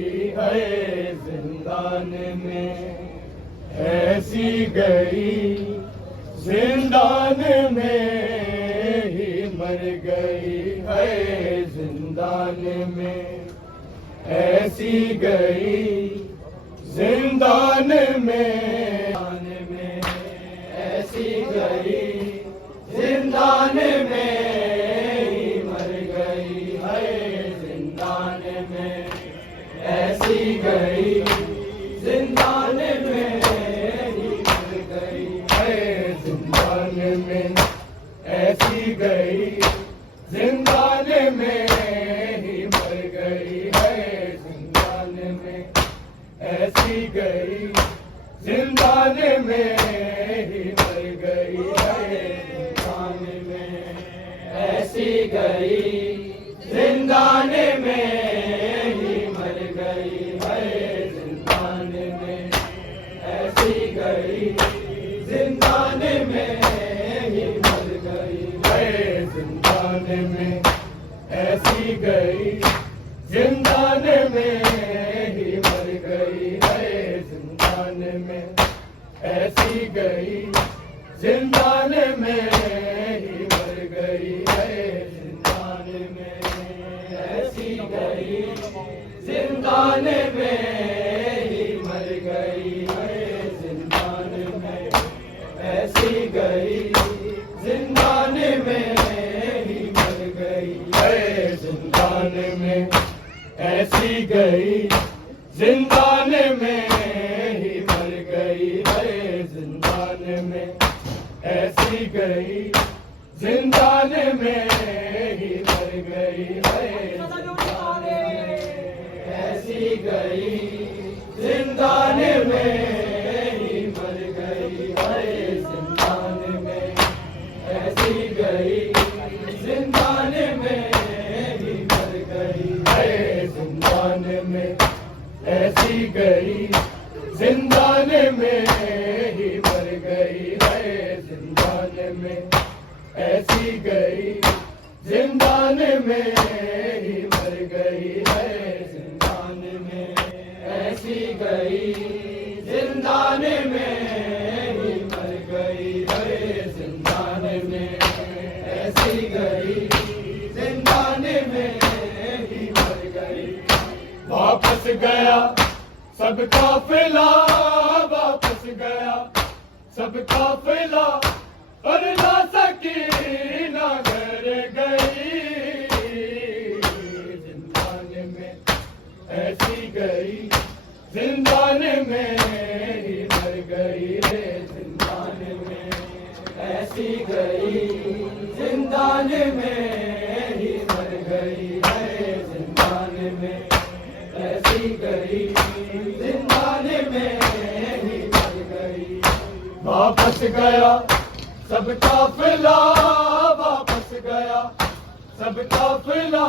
गई है जिंदान में, ऐसी गई जिंदान में ही मर गई है जिंदान में, ऐसी गई जिंदान में, ऐसी गई जिंदान में ही मर गई है जिंदान में, ऐसी गई जिंदान में ही मर गई है जिंदान में, ऐसी गई जिंदान में ही मर गई है जिंदान में, ऐसी गई जिंदान में ही मर गई है जिंदान में, ऐसी गई जिंदान में ही मर गई है जिंदान में, ऐसी गई जिंदान में ही मर गई है जिंदान में, ऐसी गई जिंदान में ही मर गई है जिंदान में, ऐसी गई जिंदान में ही मर गई है जिंदान में, ऐसी गई जिंदान में ही मर गई है जिंदान में, ऐसी गई जिंदान में ही मर गई है जिंदान में, ऐसी गई जिंदान में ही मर गई है जिंदान में, ऐसी गई जिंदान में ही मर गई है जिंदान में, ऐसी गई जिंदान में ही मर गई है जिंदान में, ऐसी गई जिंदान में ही मर गई है जिंदान में, ऐसी गई जिंदान में ही मर गई है जिंदान में, ऐसी गई जिंदान में ही मर गई है जिंदान में, ऐसी गई जिंदान में ही मर गई है जिंदान में, ऐसी गई जिंदान में ही मर गई। वापस गया सब काफिला, वापस गया सब काफिला, और ना सकी ना घर गई जिंदान में, ऐसी गई जिंदान में ही मर गई है जिंदान में, ऐसी गई जिंदान में ही मर गई है जिंदान में, ऐसी गई जिंदान में ही मर गई। वापस गया सब काफिला, वापस गया सब काफिला,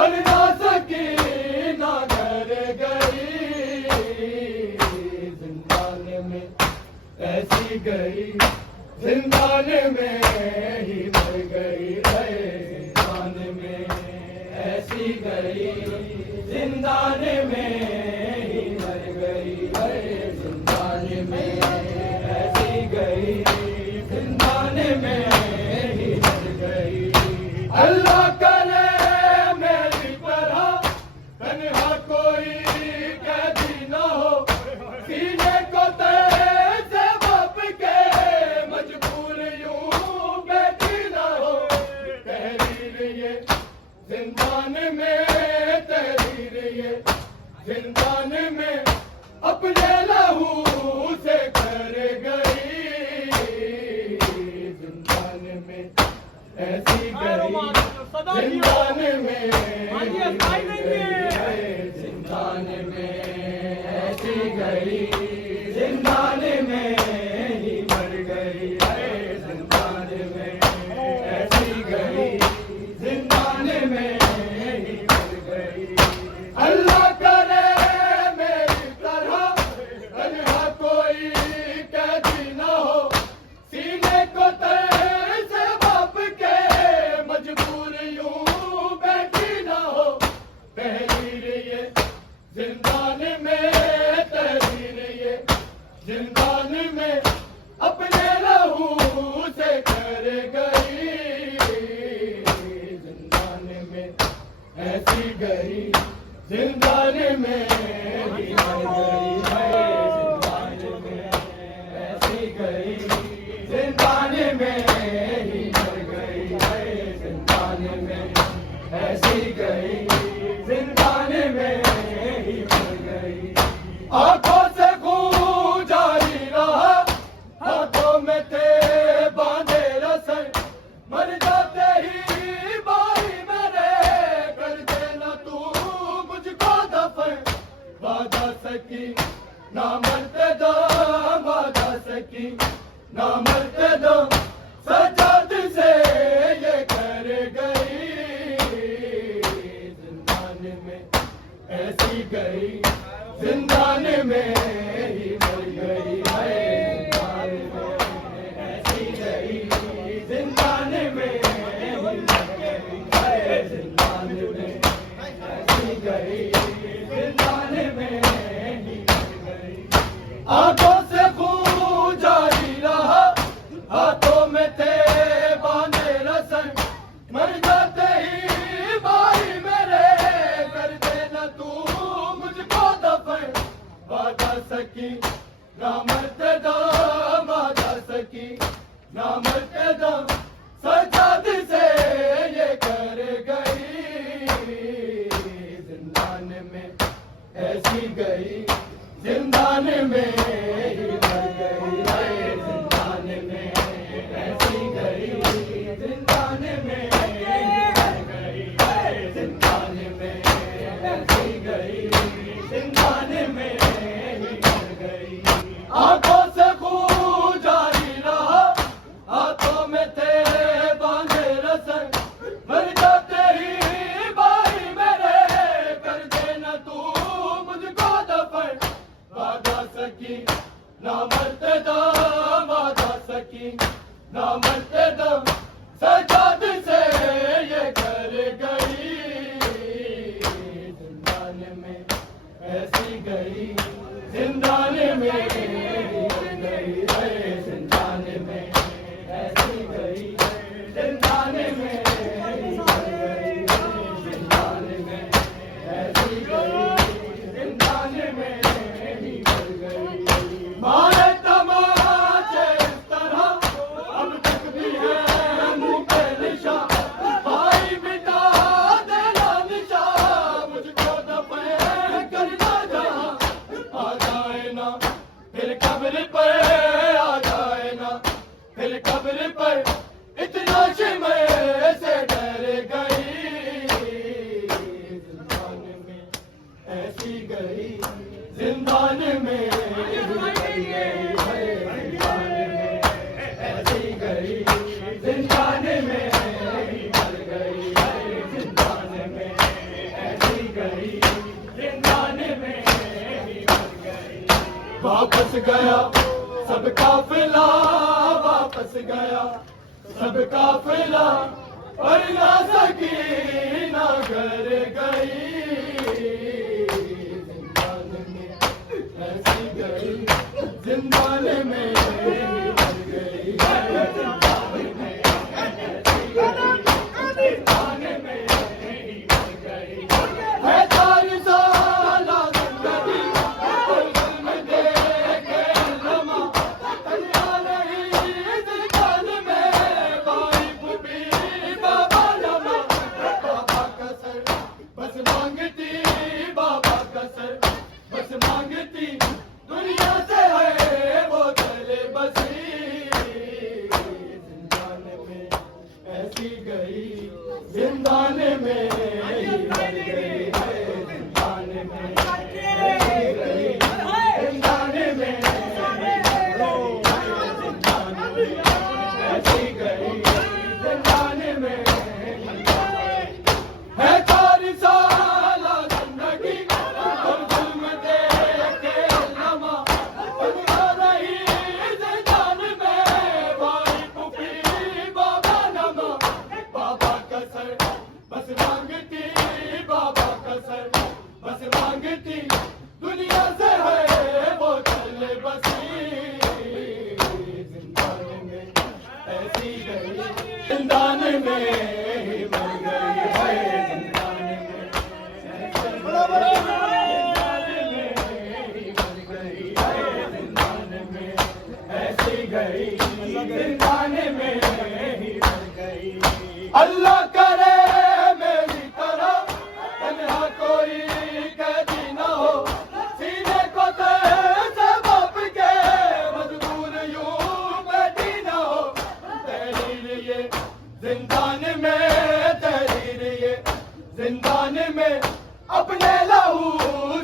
और ना सकी ना घर गई जिंदान में, ऐसी गई जिंदान में ही मर गई है जिंदान में, ऐसी गई जिंदान में ही मर गई है जिंदान में, ऐसी गई जिंदान में ही मर गई। अल्लाह करे मेरी तरह तन्हा कोई कैदी ना हो, सीने को तेरे बाप के मजबूर यूं बैठी ना हो, तहरीर ये जिंदान में, तहरीर ये जिंदान में अपने लहू से कर गई जिंदान में, ऐसी गई जिंदान में जिंदान में, ऐसी गई जिंदान में ही मर गई है जिंदान में, ऐसी गई जिंदान में ही मर गई। अल्लाह करे मेरी तरह तन्हा कोई कैदी ना हो, सीने को तेरे बाप के मजबूर यूं बैठी ना हो, तहरीर ये जिंदान में तहरीर ये जिंदान में अपने लहू से कर गई, जिंदान में ऐसी गई, जिंदान में ही मर गई है, जिंदान में ऐसी गई, जिंदान में ही मर गई है, जिंदान में ऐसी गई, जिंदान में ही मर गई। आंखों से खून जारी रहा, हाथों में थे बांधे रस्से, मर जाते ही भाई मेरे कर देना तू मुझको दफन। वादा सकी ना मरते दम, वादा सकी ना मरते दम, सजाद से ये कर गई, जिंदान में ऐसी गई, जिंदान में ही मर गई है, जिंदान में ऐसी गई, जिंदान में ही मर गई है, जिंदान में ऐसी गई, जिंदान में ही मर गई। आंखों से खून जारी रहा, हाथों में थे बांधे रस्से, मर जाते ही भाई मेरे कर देना तू मुझको दफन। वादा सकी ना मरते दम, वादा सकी ना मरते दम, सजाद से ये कर गई, जिंदान में ऐसी गई, जिंदान में ही मर गई है, जिंदान में ऐसी गई, जिंदान में ही मर गई है, जिंदान में ऐसी गई, जिंदान में ही मर गई। आंखों से खून जारी रहा, हाथों में थे बांधे रस्से, मर जाते ही भाई मेरे कर देना तू मुझको दफन। वादा सकी ना मरते दम, वादा सकी ना मरते दम, सजाद से ये कर गई, जिंदान में ऐसी गई, जिंदान में ही मर गई है, जिंदान में ऐसी गई, जिंदान में ही मर गई, जिंदान में ऐसी गई, जिंदान में ही मर गई। मारे तमाचे इस तरह अब तक भी है मुंह पे निशान, भाई मिटा देना निशान, मुझको दफन करना जहां। आ जाए ना फिर कब्र पर, आ जाए ना फिर कब्र पर, इतना शिमर से डर गई, जिंदान में ऐसी गई, जिंदान में ही मर गई है, जिंदान में ऐसी गई, जिंदान में ही मर गई है, जिंदान में ऐसी गई, जिंदान में ही मर गई। वापस गया सब काफिला, वापस गया सब काफिला, पर ना सकी ना घर गई, जिंदान में ऐसी गई, जिंदान में ही मर गई है, जिंदान में ऐसी गई, जिंदान में ही मर गई है। 4 साल जिंदगी कोई जुल्म दे के रमा, तन्हा नहीं जिंदान में भाई फूफी बाबा नमा। बाबा कसर बस मांगती, बाबा कसर बस मांगती, दुनिया से है वो चले बसी, जिंदान में ऐसी गई, जिंदान में ही मर गई है, जिंदान में ऐसी गई, जिंदान में ही मर गई, जिंदान में ऐसी गई, जिंदान में ही मर गई है। 4 साल जिंदगी और जुल्म दे के नमा, तन्हा रही जिंदान में भाई फूफी बाबा नमा। बाबा कसर बस मांगती, बाबा कसर बस मांगती, अपने लहू